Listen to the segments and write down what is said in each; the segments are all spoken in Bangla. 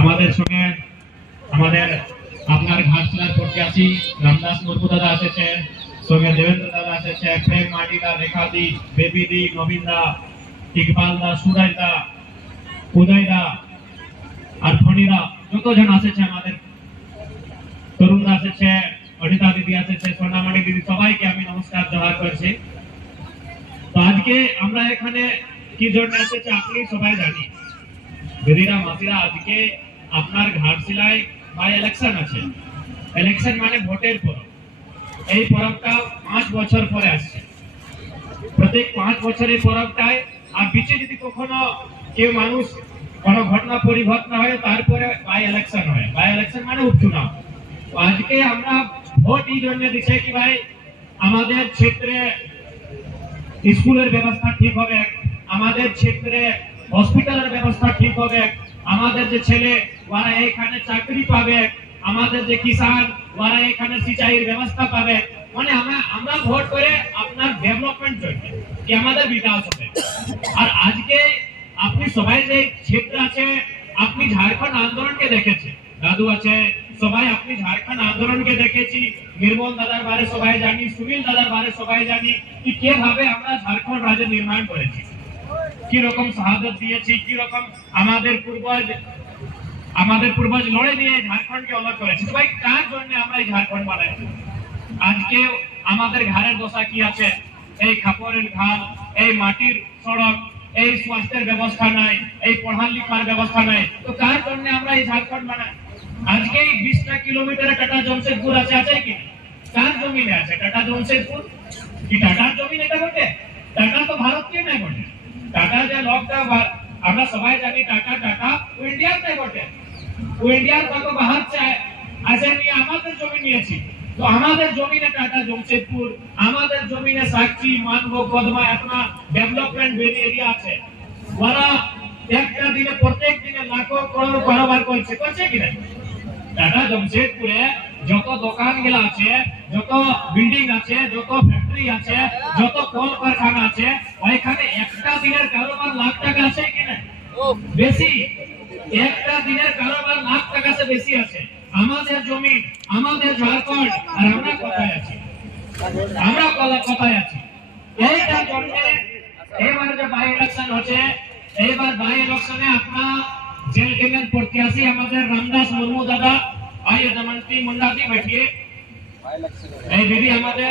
আমাদের সঙ্গে আমাদের আপনার ঘাটশিলার প্রত্যাশী রামদাস মুর্মু দাদা এসেছে, সঙ্গে দেবেন্দ্র দাদা এসেছে, প্রেম মাটিদা, রেখাদি, বেবিদি, নবীনদা, ইকবাল দা, সুরাজ দা, উদয় দা আর ফণিদা, যতজন এসেছে, আমাদের তরুণ দা এসেছে, অনিতা দিদি এসেছে, সোনামণি দিদি, সবাইকে আমি নমস্কার জোহার করছি। তো আজকে আমরা এখানে কি জন্য এসেছি আপনি সবাই জানি। দিদিরা মাসিরা, আজকে আপনার ঘাটশিলায় বাই ইলেকশন আছে। ইলেকশন মানে ভোটের পরব। এই পরবটা 5 বছর পরে আসছে। প্রত্যেক 5 বছরের পরবটায় আর বিচে যদি কখনো কেউ মানুষ কোনো ঘটনা পরিঘটনা হয় তারপরে বাই ইলেকশন হয়। বাই ইলেকশন মানে উপচুনাव। আজকে আমরা ভোট এই জন্য দিচ্ছি কি ভাই আমাদের ক্ষেত্রে স্কুলের ব্যবস্থা ঠিক হবে, আমাদের ক্ষেত্রে হসপিটালের ব্যবস্থা ঠিক হবে, আমাদের যে ছেলে ওরা এখানে চাকরি পাবে, আমাদের যে কিষান ওরা এখানে সিঁচাইয়ের ব্যবস্থা পাবে। মানে আমরা ভোট করে আপনার ডেভেলপমেন্ট জন্য কি আমাদের বিকাশ হবে। আর আজকে আপনি সবাই যে ক্ষেত্র আছে, আপনি ঝাড়খণ্ড আন্দোলনকে দেখেছেন, দাদু আছে সবাই, আপনি ঝাড়খণ্ড আন্দোলনকে দেখেছি, নির্মল দাদার বারে সবাই জানি, সুনীল দাদার বারে সবাই জানি কি কিভাবে আমরা ঝাড়খণ্ড রাজ্য নির্মাণ করেছি, কি রকম শাহাদত দিয়েছি, কি রকম আমাদের পূর্বজ লড়ে দিয়ে ঝাড়খণ্ডকে অলগ করেছে। ভাই কার জন্য আমরা এই ঝাড়খণ্ড বানাইছি? আজকে আমাদের ঘরের দশা কি আছে, এই খাপড়ের ঘাল, এই মাটির সড়ক, এই স্বাস্থ্যের ব্যবস্থা নাই, এই পড়ালেখার ব্যবস্থা নাই। তো কার জন্য আমরা এই ঝাড়খণ্ড বানাই? আজকে এই 20টা কিলোমিটারে টাটা জমশেদপুর আছে কি? কার জমিনে আছে টাটা জমশেদপুর? কি টাটার জমিন এটা বটে? টাটা তো ভারতীয় নাই বটে। টাটা যে লোকটা আমরা সবাই জানি টাটা ও ইন্ডিয়ার নাই বটে। ও ইন্ডিয়ার কত বাহার চায় আছে নিয়ে আমাদের জমি নিয়েছি। তো আমাদের জমিনে টাটা জমশেদপুর, আমাদের জমিনে সাক্ষী, মানব, কদমা, এতনা ডেভেলপমেন্ট এরিয়া আছে। ওরা একটা দিনে প্রত্যেক দিনে লাখো করোড় কারবার করছে কি না? টাটা জমশেদপুরে যত দোকান গুলা আছে, যত বিল্ডিং আছে, যত ফ্যাক্টরি আছে, যত কল কারখানা আছে, ওইখানে একটা দিনের কারোবার লাখ টাকা আছে কি না? বেশি। একটা দিনের কারোবার লাখ টাকা সে বেশি আছে। আমাদের জমি, আমাদের ঝাড়খণ্ড, আর আমরা কোথায় আছি? আমরা কোথায় আছি? এইটার জন্য এবার যে বাই ইলেকশন হচ্ছে, এইবার বাই ইলেকশনে আপনার জেলকেমের প্রত্যাশী আমাদের রামদাস মুর্মু দাদা, आइए दमनती मुंडा जी बैठिए। दीदी हमारे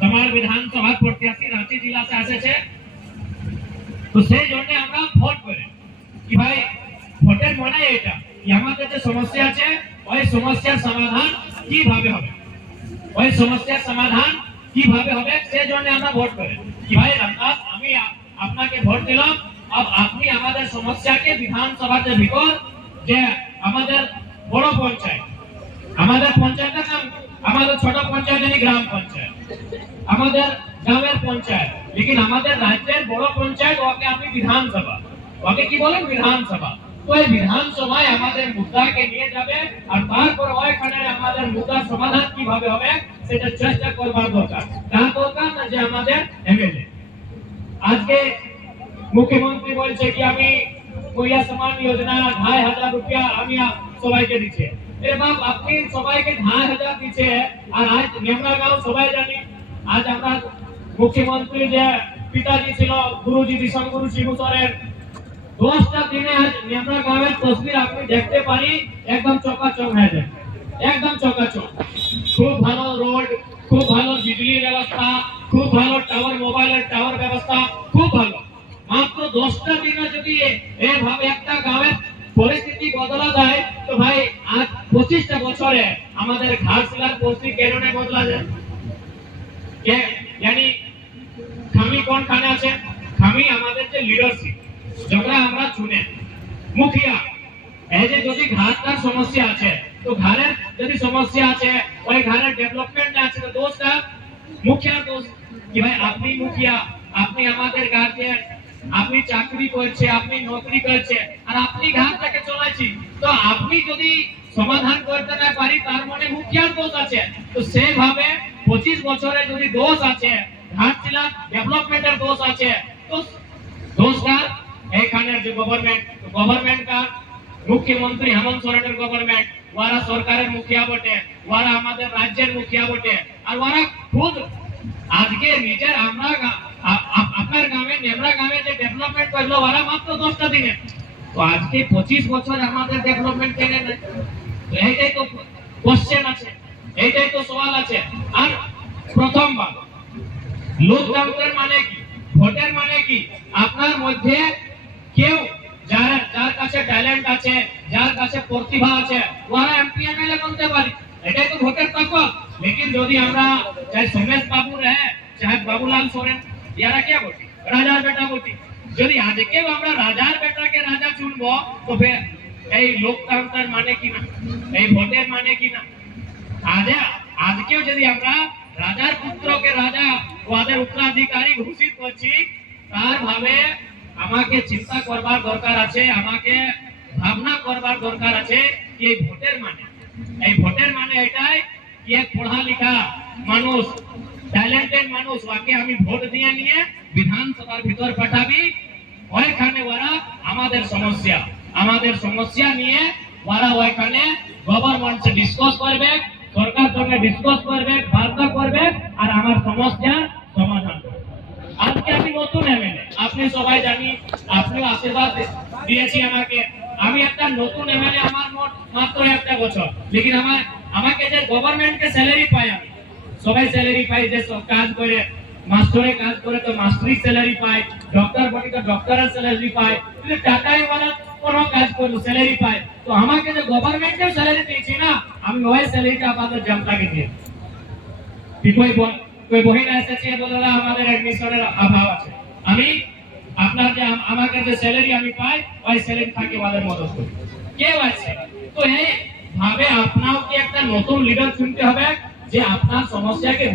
तमाम विधानसभा प्रत्याशी रांची जिला से आसे छे। तो সেই জন্য আমরা ভোট করি কি ভাই ভোটের মানে এটা আমাদের যে সমস্যা আছে ওই সমস্যার সমাধান কিভাবে হবে, ওই সমস্যার সমাধান কিভাবে হবে সেই জন্য আমরা ভোট করি কি ভাই রামদাস আমি আপনাকে ভোট দিলাম, अब আপনি আমাদের সমস্যাকে বিধানসভাতে ভিতর যে আমাদের বড় পঞ্চায়েত, আমাদের পঞ্চায়েতের নাম আমাদের ছোট পঞ্চায়েত নেই, গ্রাম পঞ্চায়েত, আমাদের গ্রামের পঞ্চায়েত, लेकिन আমাদের রাজ্যের বড় পঞ্চায়েত ওকে আপনি বিধানসভা, ওকে কি বলেন বিধানসভা। তো এই বিধানসভায় আমাদের মুদ্দাকে নিয়ে যাবে আর তারপর ওইখানে আমাদের মুদ্দার সমাধান কিভাবে হবে সেটা চেষ্টা করবার দরকার। তার দরকার না যে আমাদের এমএলএ আজকে মুখ্যমন্ত্রী বলছে কি আমি কইয়া সমান যোজনা 2500 রুপিয়া আমি সবাইকে দিচ্ছে। এ বাপ আপনি সবাইকে 2500 দিচ্ছে আর আজ নেমরাগাঁও সবাই জানি আজ আমরা মুখ্যমন্ত্রী যে পিতাজি ছিল গুরুজি দিশঙ্গুরু শিবু সরেন 10টা দিনে আজ নেমরাগাঁওয়ের তসবির আপনি দেখতে পারি একদম চকাচক হয়ে যায়, একদম চকাচক। খুব ভালো রোড, খুব ভালো বিজলির ব্যবস্থা, খুব ভালো টাওয়ার, মোবাইলের টাওয়ার ব্যবস্থা খুব ভালো। মাত্র 10টা দিনে যদি এভাবে একটা গ্রামের পরিস্থিতি বদলা যায় তো ভাই আজ 25টা বছরে আমাদের ঘাটশিলার পরিস্থিতি কেন না বদলা যায়? यानी খামি কোনখানে আছে? খামি আমাদের যে লিডারশিপ যারা আমরা চুনে মুখিয়া, এই যে যদি ঘাটটার সমস্যা আছে তো ঘরের যদি সমস্যা আছে ওই ঘরের ডেভেলপমেন্ট আছে তো দোষটা মুখিয়া দোষ কি ভাই আপনি মুখিয়া, আপনি আমাদের গার্জিয়ান, আপনি চাকরি করছে, আপনি নৌকরি করছে আর আপনি ঘাটটাকে চলাইছি, তো আপনি যদি সমাধান করতে না পারি তার মানে মুখিয়ার দোষ আছে। তো সেইভাবে 25 বছরে যদি দোষ আছে ঘাটশিলা ডেভেলপমেন্টের দোষ আছে তো দোষটা এখানের যে গভর্নমেন্ট, গভর্নমেন্ট का মুখ্যমন্ত্রী হেমন্ত সোরেনের গভর্নমেন্ট, ওরা সরকারের মুখিয়া বটে, ওরা আমাদের রাজ্যের মুখিয়া বটে, আর ওরা খুদ আজকে নিজের আমরা আপনার গ্রামে নেমরা গ্রামে যে ডেভেলপমেন্ট করলো ওরা মাত্র 10টা দিনে। তো আজকে 25 বছর আমাদের ডেভেলপমেন্ট কেন নেই? তো এইটাই তো কোশ্চেন আছে, এইটাই তো সওয়াল আছে। আর প্রথমবার লোকতন্ত্রের মানে কি, ভোটের মানে কি, আপনার মধ্যে কেউ যার কাছে ট্যালেন্ট আছে, যার কাছে প্রতিভা আছে, ওরা এমপি এমএলএ বনতে পারে, এটাই তো ভোটের তাকত। लेकिन যদি আমরা চাই সোমেশ বাবু রহে, চাहे বাবুলাল সোরেন, এরা কে বটি রাজার বেটা বটি, যদি আজকেও আমরা রাজার বেটাকে রাজা চুনবো তো ফের এই লোকতন্ত্রের মানে কি না, এই ভোটের মানে কি না? আজকেও যদি আমরা রাজার পুত্রকে রাজা ওদের উত্তরাধিকারী ঘোষিত করছি, তার ভাবে আমাকে চিন্তা করবার দরকার আছে, আমাকে ভাবনা করবার দরকার আছে যে এই ভোটের মানে এটাই কি এক পড়া লেখা মানুষ, ট্যালেন্টেড মানুষ, ওকে আমি ভোট দিয়ে নিয়ে বিধানসভার ভিতর পাঠাবি, ওইখানে ওরা আমাদের সমস্যা নিয়ে ওরা ওইখানে গভর্নমেন্টে ডিসকাস করবে, সরকার সঙ্গে ডিসকাস করবে, বার্তা করবে, আর আমার সমস্যা সমাধান করবে। আজকে আমি নতুন এমএলএ, আপনি সবাই জানি, আপনিও আশীর্বাদ দিয়েছি আমাকে, আমি একটা নতুন এমএলএ, আমার মাত্র একটা বছর, লেকিন আমাকে যে গভর্নমেন্টকে স্যালারি পাই, আমি সবাই স্যালারি পাই, যে কাজ করে মাস্টারে কাজ করে তো মাস্টারি স্যালারি পাই, ডক্টর বটি তো ডক্টরের স্যালারি পাই, কিন্তু টাকাই ওয়ালা কোনো কাজ করলো স্যালারি পাই। তো আমাকে যে গভর্নমেন্টের স্যালারি দিয়েছি না, আমি ওই স্যালারিটা আপনাদের জনতাকে দিই। कोई বহিন এসেছে বলে আমাদের অ্যাডমিশনের অভাব আছে, আমি আপনার যে আমাকে যে স্যালারি আমি পাই ওই স্যালারি থেকে ওদের মদত করি, কেউ আছে। তো এই ভাবে আপনাকে একটা নতুন লিডার চুনতে হবে যে আপনার সমস্যাকে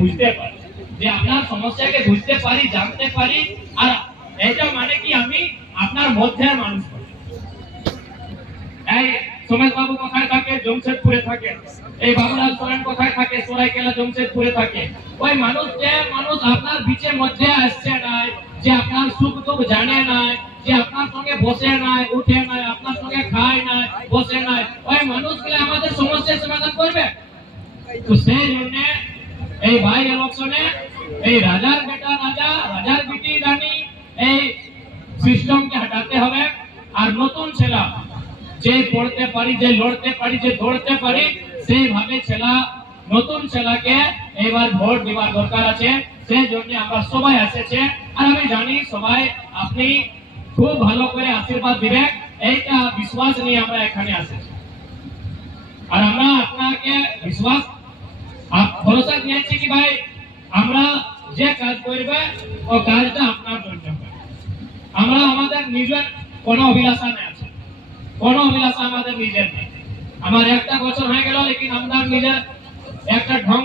বুঝতে পারে, জানতে পারি, আর এটা মানে কি আমি আপনার মধ্যে মানুষ। এই সোমেশ বাবু কোথায় থাকে? জমশেদপুরে থাকে। এই বাবুলাল সোরেন কোথায় থাকে? সরাইকেলা জমশেদপুরে থাকে। ওই মানুষ আপনার বিচের মধ্যে আসছে নাই, যে আপনার সুখ দুঃখ জানে নাই, যে আপনার সঙ্গে বসে নাই, উঠে নাই, আপনার সঙ্গে খায় নাই, বসে নাই, ওই মানুষগুলো আমাদের সমস্যার সমাধান করবে। তো সেই জন্য এই ভাই ইলেকশনে এই রাজার বেটা রাজা, রাজার বেটি রানী, এই সিস্টেমকে হটাতে হবে, আর নতুন ছেলে যে পড়তে পারি, যে লড়তে পারি, যে দৌড়তে পারি, সেইভাবে নতুন ছেলেকে এবার ভোট দেওয়ার দরকার আছে। সেই জন্য আমরা সবাই এসেছে, আর আমি জানি সবাই আপনি খুব ভালো করে আশীর্বাদ দিবেন, এইটা বিশ্বাস নিয়ে আমরা এখানে এসেছি। আর আমরা আপনাকে বিশ্বাস ভরসা দিয়েছি কি ভাই আমরা যে কাজ করবে ও কাজটা আপনার জন্য হবে। আমরা আমাদের নিজের কোনো অভিলাষা নেই আছে, কোনো অভিলাষা আমাদের নিজের নেই। আমার একটা বছর হয়ে গেল, লেকিন আমরা নিজের একটা ঢং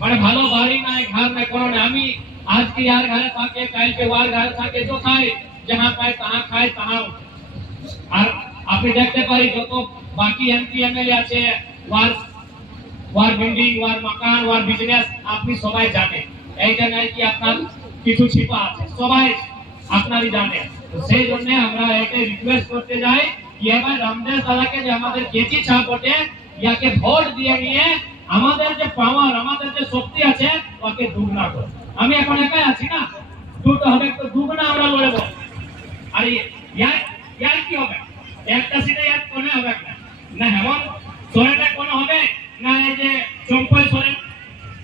মানে ভালো বাড়ি নাই, ঘর নাই, কোনো নাই। আমি আজকে यार ঘরে থাকে, কালকে ওয়ার ঘরে থাকে, তো খাই जहां পায় তাহা খাই, তাহা। আর আপনি দেখতে পারি যত বাকি এমপি এমএলএ আছে, ওয়ার বিল্ডিং, ওয়ার মকান, ওয়ার বিজনেস আপনি সবাই জানেন, এইটা নাই কি আপনার কিছু ছিপা আছে, সবাই আপনারই জানেন। সেই জন্য আমরা এটাই রিকোয়েস্ট করতে যাই কি এবার রামদেব দাদাকে যে আমাদের কেচি ছাপ বটে, ইয়াকে ভোট দিয়ে নিয়ে আমাদের যে পাওয়ার, আমাদের যে শক্তি আছে ওকে দুগুনা করো। আমি এখন একাই আছি না, দুটো হবে তো দুগুনা আমরা লড়বো। আর ইয়ার কি হবে? একটা সিটে ইয়ার কোনে হবে না, হেমন্ত সোরেনের কোনো হবে না, এই যে চম্পই সোরেন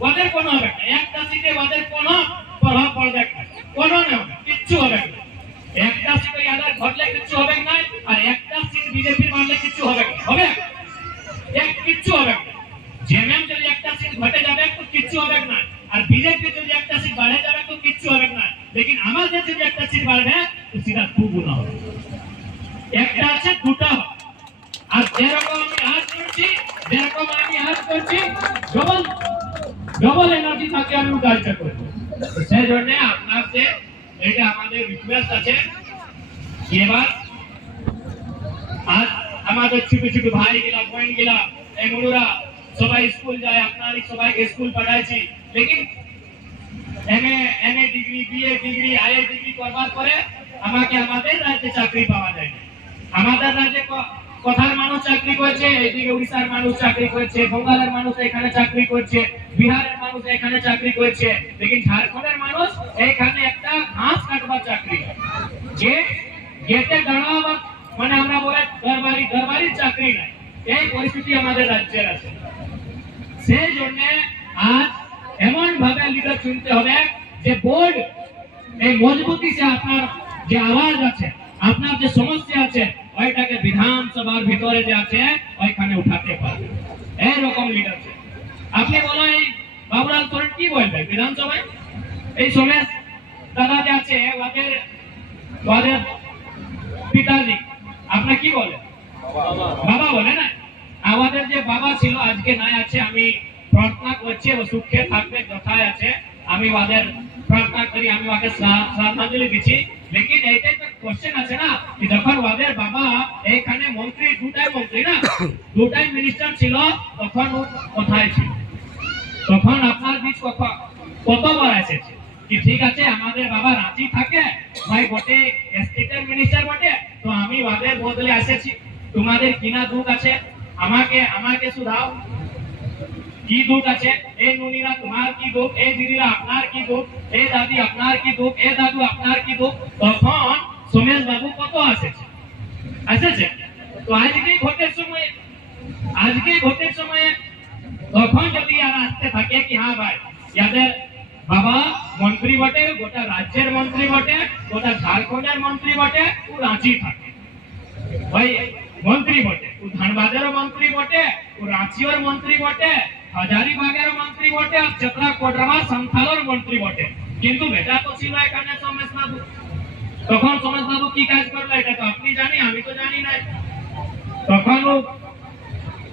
ওদের কোনো হবে না, একটা সিটে ওদের কোনো প্রভাব পড়বে না, কোনো না, কিচ্ছু হবে না। একটা সিটে ইয়াদের ঘটলে কিচ্ছু হবে না, আর একটা সিট বিজেপি মারলে কিচ্ছু হবে না, হবে কিচ্ছু হবে না। জেএমএম যদি একটা সিট ঘটে যাবে তো কিচ্ছু হবে না, আর বিজেপি যদি একটা সিট বাড়ে যাবে তো কিচ্ছু হবে না। লেকিন আমাদের যদি একটা সিট বাড়বে তো সেটা দুগুণা হবে, একটা আছে দুটা হবে। আর যেরকম আমি আজ করছি ডবল এনার্জি থাকে আমি কাজটা করব। সেই জন্য আপনাদের এটা আমাদের রিকোয়েস্ট আছে, এবার আজ আমাদের ছোট ছোট ভাই গিলা, বোন গিলা, এগুলোরা সবাই স্কুল যায়, আপনারই সবাইকে স্কুল পাঠাইছি, লেকিন MA degree, BA degree, IA degree করবার পরে আমাদের রাজ্যে চাকরি পাওয়া যায় না। আমাদের রাজ্যে কোথার মানুষ চাকরি করছে, এইদিকে উড়িষ্যার মানুষ চাকরি করছে, বঙ্গালের মানুষ এখানে চাকরি করছে, বিহারের মানুষ এখানে চাকরি করছে, লেকিন ঝাড়খণ্ডের মানুষ এখানে একটা ঘাস কাটবার চাকরি, যে গেটে দাঁড়াবার মানে আমরা বলে দরবারির চাকরি নাই। এই পরিস্থিতি আমাদের রাজ্যের আছে। সেই জন্য আজ এমন ভাবে লিডার চুনতে হবে যে বোর্ড এই মজবুতি সে আপনার যে আওয়াজ আছে, আপনার যে সমস্যা আছে, ওইটাকে বিধানসভার ভিতরে যে আছে ওইখানে উঠাতে পারবে, এইরকম লিডার। আপনি বলো এই বাবুলাল সোরেন কি বলবে বিধানসভায়? এই সোমেশ দাদা যে আছে ওদের পিতাজি, আপনি কি বলে? বাবা বলে না? আমাদের যে বাবা ছিল আজকে নাই আছে, আমি প্রার্থনা করছি ও সুখে থাকবে, যথায় আছে আমি ওদের প্রার্থনা করি, আমি ওকে শ্রদ্ধাঞ্জলি দিচ্ছি। লেকিন এইটাই তো কোশ্চেন আছে না, যে যখন ওদের বাবা এইখানে মন্ত্রী, দুটাই মন্ত্রী না, দুটাই মিনিস্টার ছিল, তখন ও কোথায় ছিল? তখন আপনার বীজ কতবার এসেছে কি ঠিক আছে আমাদের বাবা রাঁচি থাকে, ভাই বটে স্টেটের মিনিস্টার বটে, তো আমি ওদের বদলে এসেছি, তোমাদের কিনা দুঃখ আছে আমাকে শুধাও, কি দুঃখ আছে? এই নুনিরা তোমার কি দুঃখ, এই দিদিরা আপনার কি দুঃখ, এই দাদি আপনার কি দুঃখ, এই দাদু আপনার কি দুঃখ? তখন সোমেশ বাবু কত এসেছে। তো আজকে ভোটের সময়ে তখন যদি আর আসতে থাকে কি হ্যাঁ ভাই ইয়াদের বাবা মন্ত্রী বটে, গোটা রাজ্যের মন্ত্রী বটে, গোটা ঝাড়খণ্ডের মন্ত্রী বটে, ও রাঁচি থাকে ভাই মন্ত্রী বটে, ও ধানবাদেরও মন্ত্রী বটে, ও রাঁচির মন্ত্রী বটে, হাজারিবাগের মন্ত্রী বটে, আর চতরা কোডরামা সংথালের মন্ত্রী বটে, কিন্তু বেটা তো ছিল এখানে সোমেশ বাবু। তখন সোমেশ বাবু কি কাজ করলো এটা তো আপনি জানি, আমি তো জানি না। তখন ও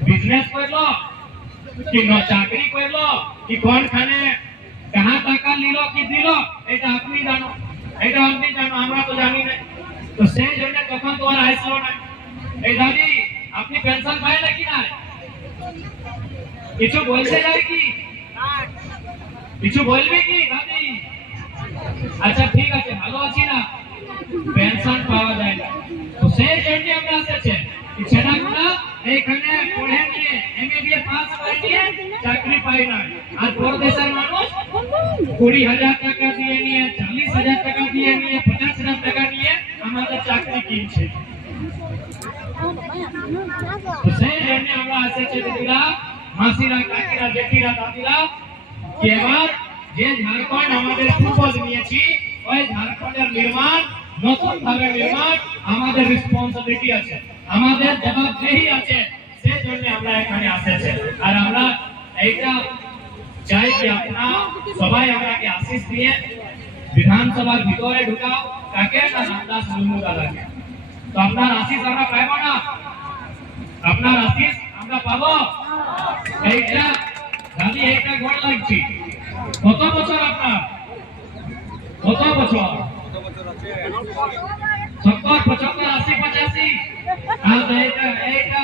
বিজনেস করলো কি চাকরি করলো কি কোনখানে কাহা টাকা নিল কি দিল, এটা আপনি জানো, আমরা তো জানি না। তো সেই জন্য তখন তো আর আসলো না। এই দাদি আপনি পেনশন পায় নাকি না? কিছু বলতে যায় কি? কিছু বলবে কি দাদি? আচ্ছা ঠিক আছে, ভালো আছি না, পেনশন পাওয়া যায় না। তো সেই জন্য আমরা এসেছে ছেলেগুলা এইখানে পড়ে নিয়ে এমবিএ পাস করে নিয়ে চাকরি পায় না। আর পরদেশের মানুষ 20,000 টাকা দিয়ে নিয়ে, 40,000 টাকা দিয়ে নিয়ে, 50,000 টাকা নিয়ে আমাদের চাকরি কিনছে। সেই জন্য আমরা এসেছি দিদিরা, মাসিরা, কাকিরা, জেঠিরা, দাদিরা, এবার যে ঝাড়খণ্ড আমাদের পূর্বজ নিয়েছি, ওই ঝাড়খণ্ডের নির্মাণ, নতুন ভাবে নির্মাণ আমাদের রেসপন্সিবিলিটি আছে, আমাদের জবাবদেহি আছে। সেই জন্য আমরা এখানে এসেছি। আর আমরা এইটা চাই কি আপনারা সবাই আমাকে আশীষ দিয়ে বিধানসভার ভিতরে ঢুকাও, কাকে না রামদাস মুর্মু দাদাকে। তো আপনার আশীষ আমরা পাবো না? আপনার আশীষ আমরা পাবো? এইটা দাদি এইটা গড় লাগছে। কত বছর আপনার? কত বছর? 70, 75, 80, 85? এইটা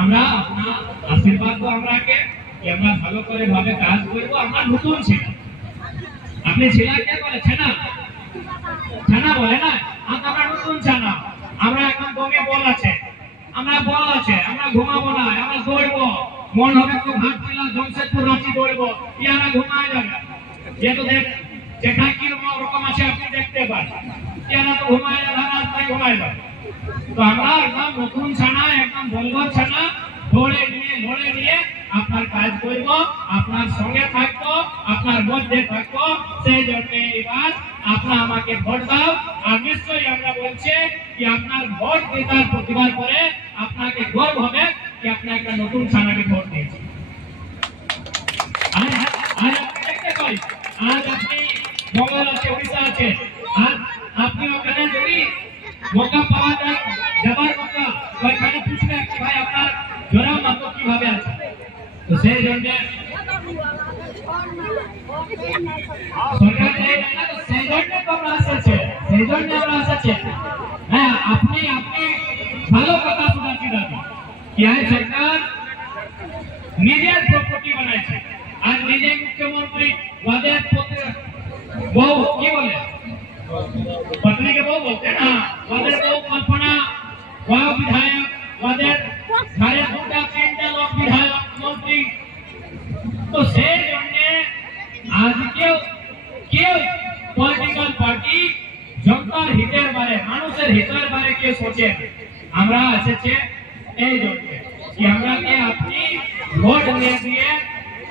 আমরা আপনার আশীর্বাদ তো আমরাকে আমরা ভালো করে ভাবে কাজ করবো। আমরা নতুন ছিল, আপনি ছিলা কে বলে ছানা বলে না, আমরা নতুন ছানা, আমরা এখন দমে বল আছে, আমরা ঘুমাবো না, আমরা দৌড়বো, মন হবে তো ঘাটশিলা, জমশেদপুর, রাঁচি দৌড়বো, ইয়ারা ঘুমায় যাবে। যেহেতু যেটা কি রকম আছে আপনি দেখতে পান, ইয়ারা তো ঘুমায় যাবে, রাস্তায় ঘুমায় যাবে। তো আমরা একদম নতুন ছানা, একদম বলবর ছানা, ধরে নিয়ে আপনার কাজ করব, আপনার সঙ্গে থাকবো, আপনার মধ্যে থাকবো। সেই জন্য এবার আপনারা আমাকে ভোট দাও। আর নিশ্চয়ই আমরা বলছি কি আপনার ভোট দেওয়ার প্রতিবার করে আপনাকে গর্ব হবে কি আপনি একটা নতুন ছানাকে ভোট দিয়েছেন। আজ আপনি বঙ্গাল আছে, উড়িষ্যা আছে, আর আপনি ওখানে যদি মৌকা পাওয়া যায় যাবার মৌকা, ওইখানে পুছলে ভাই আপনার জোড়া মতো কিভাবে আছে। তো সেই জন্য সরকার সেই জন্য আমরা এসেছি। হ্যাঁ, আপনি ভালো কথা শুনাচ্ছি দাবি কি আজ সরকার নিজের প্রপার্টি বানাইছে। আজ নিজে মুখ্যমন্ত্রী ওদের বউ কি বলে, পত্নীকে বউ বলতে না, ওদের বউ কল্পনা, ওয়া বিধায়ক, ওদের ঘরে দুটা তিনটা লোক বিধায়ক মন্ত্রী, তো সেই জন্য আজকে কেউ পলিটিক্যাল পার্টি জনতার হিতের বারে, মানুষের হিতের বারে কেউ সোচে। আমরা এসেছে এই জন্য কি আমরাকে আপনি ভোট নিয়ে দিয়ে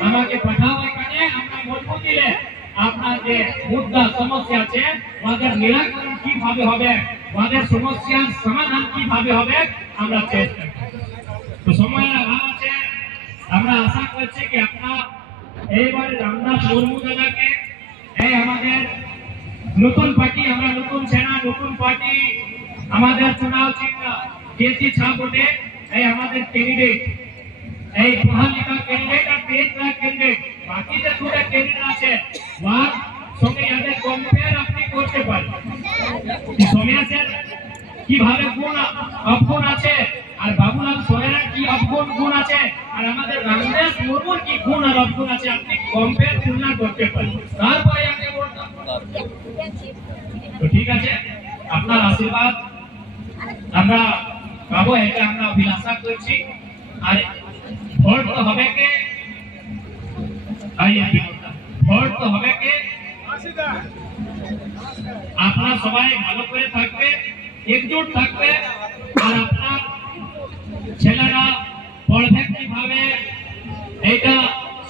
আমাকে পাঠাও এখানে, আমরা বলবো দিলে আপনার যে মুদ্রা সমস্যা আছে ওদের নিরাকরণ কিভাবে হবে, ওদের সমস্যার সমাধান কিভাবে হবে আমরা চেষ্টা করব। তো সময়ের অভাব আছে, আমরা আশা করছি কি আপনারা এইবারে রামদাস মুর্মু দাদাকে, এই আমাদের নতুন পার্টি, আমরা নতুন সেনা নতুন পার্টি, আমাদের চুনাव চিহ্ন কেসি ছাপ বটে, এই আমাদের ক্যান্ডিডেট, এই পড়ালেখা ক্যান্ডিডেট আর পেশা ক্যান্ডিডেট, বাকি যে দুটো ক্যান্ডিডেট আছে ওর সঙ্গে এদের কম্পেয়ার আপনি করতে পারেন। সোমেশের কিভাবে গুণ অবগুণ আছে আর বাবুলাল সোরেনের কি অবগুণ গুণ আছে আর আমাদের রামদাস মুর্মুর কি গুণ আর অবগুণ আছে আপনি কম্পেয়ার তুলনা করতে পারেন, তারপরে আপনি ভোট দাও। তো ঠিক আছে, আপনার আশীর্বাদ আমরা পাবো এটা আমরা অভিলাষা করছি। আর ভোট তো হবে কে, ভোট তো হবে কে, আপনারা সবাই ভালো করে থাকবে, একজোট থাকবে, আর আপনার ছেলেরা পড়বে কিভাবে এটা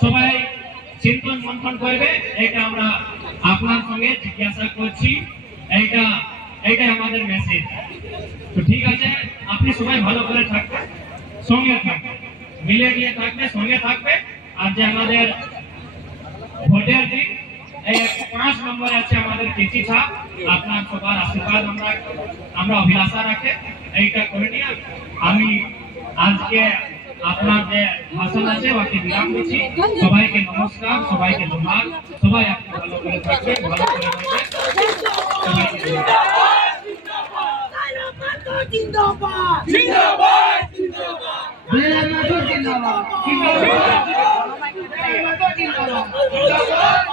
সবাই চিন্তন মন্থন করবে, এটা আমরা আপনার সঙ্গে জিজ্ঞাসা করছি, এইটা আমাদের মেসেজ। তো ঠিক আছে, আপনি সবাই ভালো করে থাকবেন, সঙ্গে থাকবেন, মিলে গিয়ে থাকবে, সঙ্গে থাকবে। আর যে আমাদের ভোটের দিন এই 5 নম্বরে আছে আমাদের কেসি ছাপ, আপনার সবার আশীর্বাদ আমরা অভিলাষা রাখে এইটা করে নিয়ে আমি আজকে আপনার যে ভাষণ আছে ওকে বিরাম দিচ্ছি। সবাইকে নমস্কার, সবাইকে ধন্যবাদ, সবাই আপনি ভালো করে থাকবেন, ভালো করে থাকবেন, সবাইকে ধন্যবাদ। জিন্দাবাদ জিন্দাবাদ জিন্দাবাদ জিন্দাবাদ জিন্দাবাদ জিন্দাবাদ